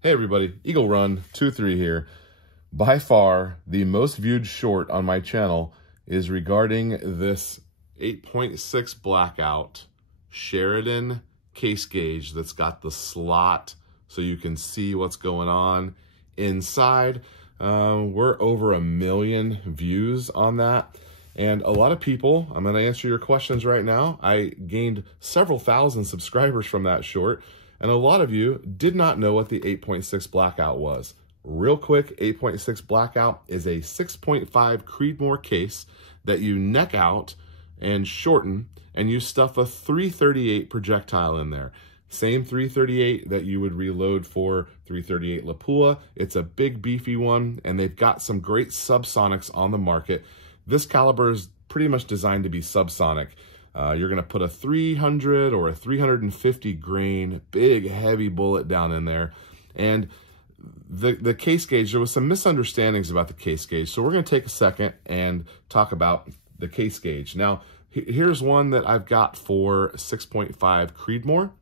Hey everybody, Eagle Run 23 here. By far, the most viewed short on my channel is regarding this 8.6 Blackout Sheridan case gauge that's got the slot so you can see what's going on inside. We're over 1 million views on that. And a lot of people, I'm going to answer your questions right now. I gained several thousand subscribers from that short. And a lot of you did not know what the 8.6 Blackout was. Real quick, 8.6 Blackout is a 6.5 Creedmoor case that you neck out and shorten, and you stuff a 338 projectile in there. Same 338 that you would reload for 338 Lapua. It's a big beefy one, and they've got some great subsonics on the market. This caliber is pretty much designed to be subsonic. You're going to put a 300 or a 350 grain, big, heavy bullet down in there. And the case gauge, there was some misunderstandings about the case gauge. So we're going to take a second and talk about the case gauge. Now, here's one that I've got for 6.5 Creedmoor.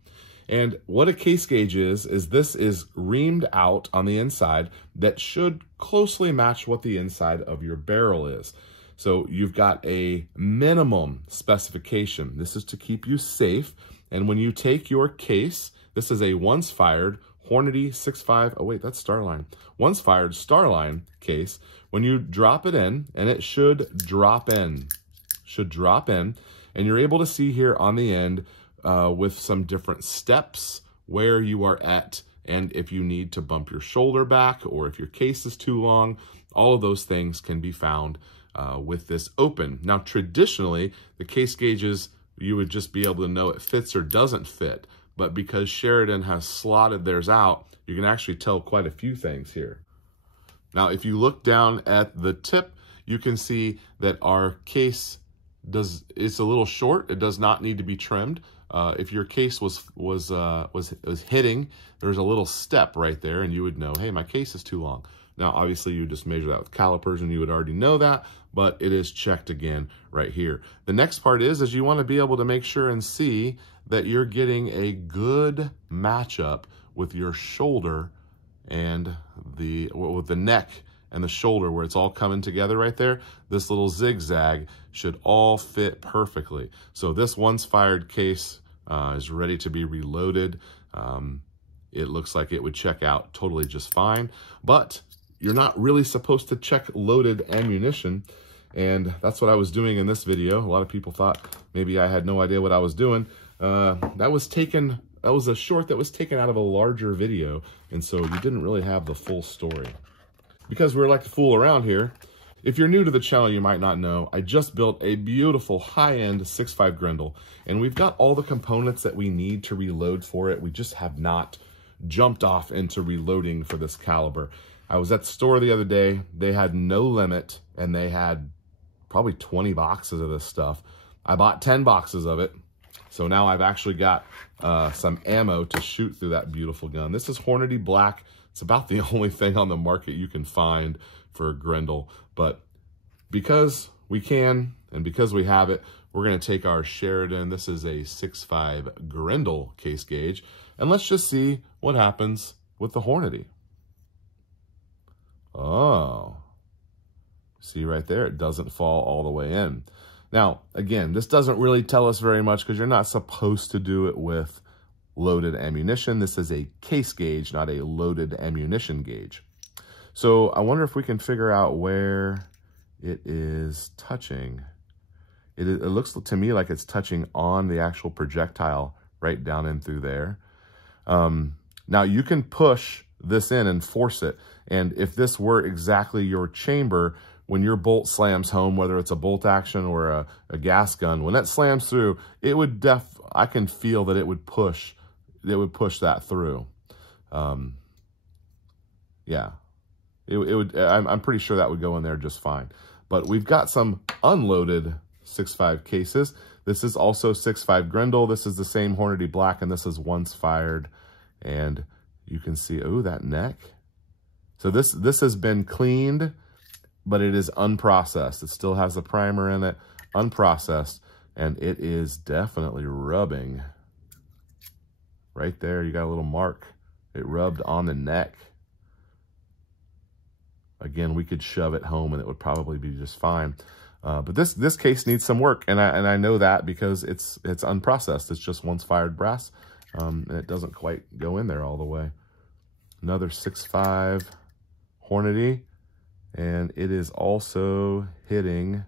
And what a case gauge is this is reamed out on the inside that should closely match what the inside of your barrel is. So you've got a minimum specification. This is to keep you safe. And when you take your case, this is a once fired Hornady 6.5, oh wait, that's Starline. Once fired Starline case. When you drop it in, and it should drop in, and you're able to see here on the end with some different steps where you are at, and if you need to bump your shoulder back, or if your case is too long, all of those things can be found with this open. Now, traditionally, the case gauges, you would just be able to know it fits or doesn't fit. But because Sheridan has slotted theirs out, you can actually tell quite a few things here. Now, if you look down at the tip, you can see that our case it's a little short. It does not need to be trimmed. If your case was hitting, there's a little step right there, and you would know, hey, my case is too long. Now, obviously, you just measure that with calipers, and you would already know that, but it is checked again right here. The next part is you want to be able to make sure and see that you're getting a good matchup with your shoulder and with the neck and the shoulder, where it's all coming together right there. This little zigzag should all fit perfectly. So this once fired case is ready to be reloaded. It looks like it would check out totally just fine, but you're not really supposed to check loaded ammunition. And that's what I was doing in this video. A lot of people thought maybe I had no idea what I was doing. That was a short that was taken out of a larger video. And so you didn't really have the full story. Because we like to fool around here, if you're new to the channel, you might not know, I just built a beautiful high-end 6.5 Grendel. And we've got all the components that we need to reload for it. We just have not jumped off into reloading for this caliber. I was at the store the other day. They had no limit, and they had probably 20 boxes of this stuff. I bought 10 boxes of it. So now I've actually got some ammo to shoot through that beautiful gun. This is Hornady Black. It's about the only thing on the market you can find for a Grendel. But because we can, and because we have it, we're going to take our Sheridan. This is a 6.5 Grendel case gauge. And let's just see what happens with the Hornady. Oh, see right there, it doesn't fall all the way in. Now, again, this doesn't really tell us very much because you're not supposed to do it with loaded ammunition. This is a case gauge, not a loaded ammunition gauge. So I wonder if we can figure out where it is touching. It looks to me like it's touching on the actual projectile right down in through there. Now you can push this in and force it. And if this were exactly your chamber, when your bolt slams home, whether it's a bolt action or a gas gun, when that slams through, it would I can feel that it would push that through. Yeah, it would, I'm pretty sure that would go in there just fine. But we've got some unloaded 6.5 cases. This is also 6.5 Grendel. This is the same Hornady Black, and this is once fired. And you can see, oh, that neck. So this has been cleaned, but it is unprocessed. It still has the primer in it, unprocessed, and it is definitely rubbing. Right there, you got a little mark. It rubbed on the neck. Again, we could shove it home and it would probably be just fine. But this case needs some work, and I know that because it's unprocessed. It's just once fired brass, and it doesn't quite go in there all the way. Another 6.5 Hornady, and it is also hitting.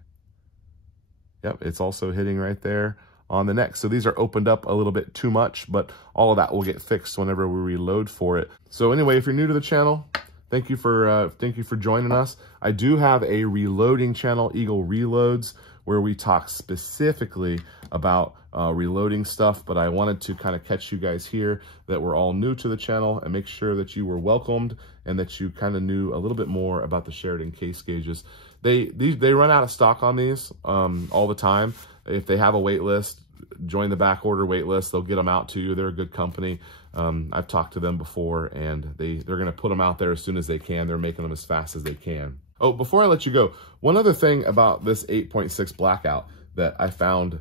Yep, it's also hitting right there on the neck. So these are opened up a little bit too much, but all of that will get fixed whenever we reload for it. So anyway, if you're new to the channel, thank you for joining us. I do have a reloading channel, Eagle Reloads, where we talk specifically about reloading stuff, but I wanted to kind of catch you guys here that we're all new to the channel and make sure that you were welcomed and that you kind of knew a little bit more about the Sheridan case gauges. They run out of stock on these all the time. If they have a wait list, join the back order wait list. They'll get them out to you. They're a good company. I've talked to them before, and they're going to put them out there as soon as they can. They're making them as fast as they can. Oh, before I let you go, one other thing about this 8.6 Blackout that I found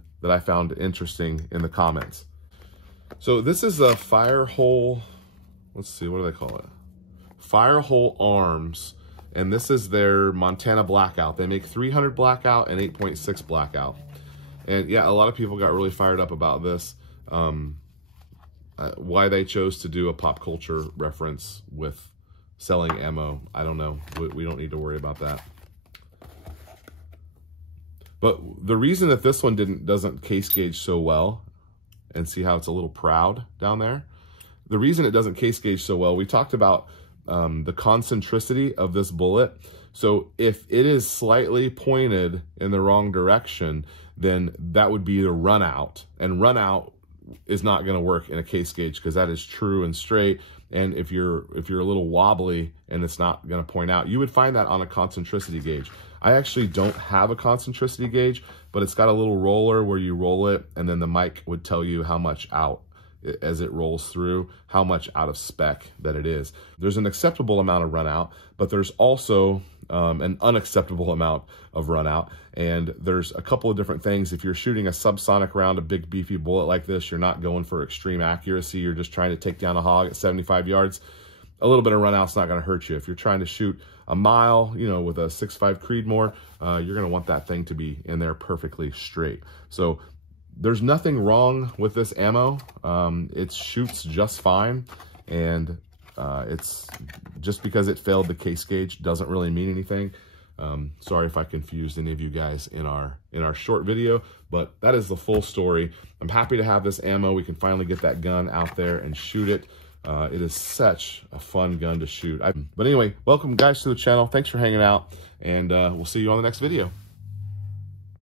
interesting in the comments. So this is a fire hole. Let's see, what do they call it? Fire hole arms. And this is their Montana Blackout. They make 300 Blackout and 8.6 Blackout. And yeah, a lot of people got really fired up about this. Why they chose to do a pop culture reference with selling ammo, I don't know. We don't need to worry about that. But the reason that this one doesn't case gauge so well, and see how it's a little proud down there? The reason it doesn't case gauge so well, we talked about the concentricity of this bullet. So if it is slightly pointed in the wrong direction, then that would be the run out. And run out is not going to work in a case gauge because that is true and straight. And if you're a little wobbly and it's not going to point out, you would find that on a concentricity gauge. I actually don't have a concentricity gauge, but it's got a little roller where you roll it, and then the mic would tell you how much out as it rolls through, how much out of spec that it is. There's an acceptable amount of run out, but there's also an unacceptable amount of run out. And there's a couple of different things. If you're shooting a subsonic round, a big beefy bullet like this, you're not going for extreme accuracy. You're just trying to take down a hog at 75 yards. A little bit of run out's not going to hurt you. If you're trying to shoot a mile, you know, with a 6.5 Creedmoor, you're going to want that thing to be in there perfectly straight. So there's nothing wrong with this ammo. It shoots just fine, and it's just because it failed the case gauge doesn't really mean anything. Sorry if I confused any of you guys in our short video, but that is the full story. I'm happy to have this ammo. We can finally get that gun out there and shoot it. It is such a fun gun to shoot. But anyway, welcome guys to the channel. Thanks for hanging out, and we'll see you on the next video.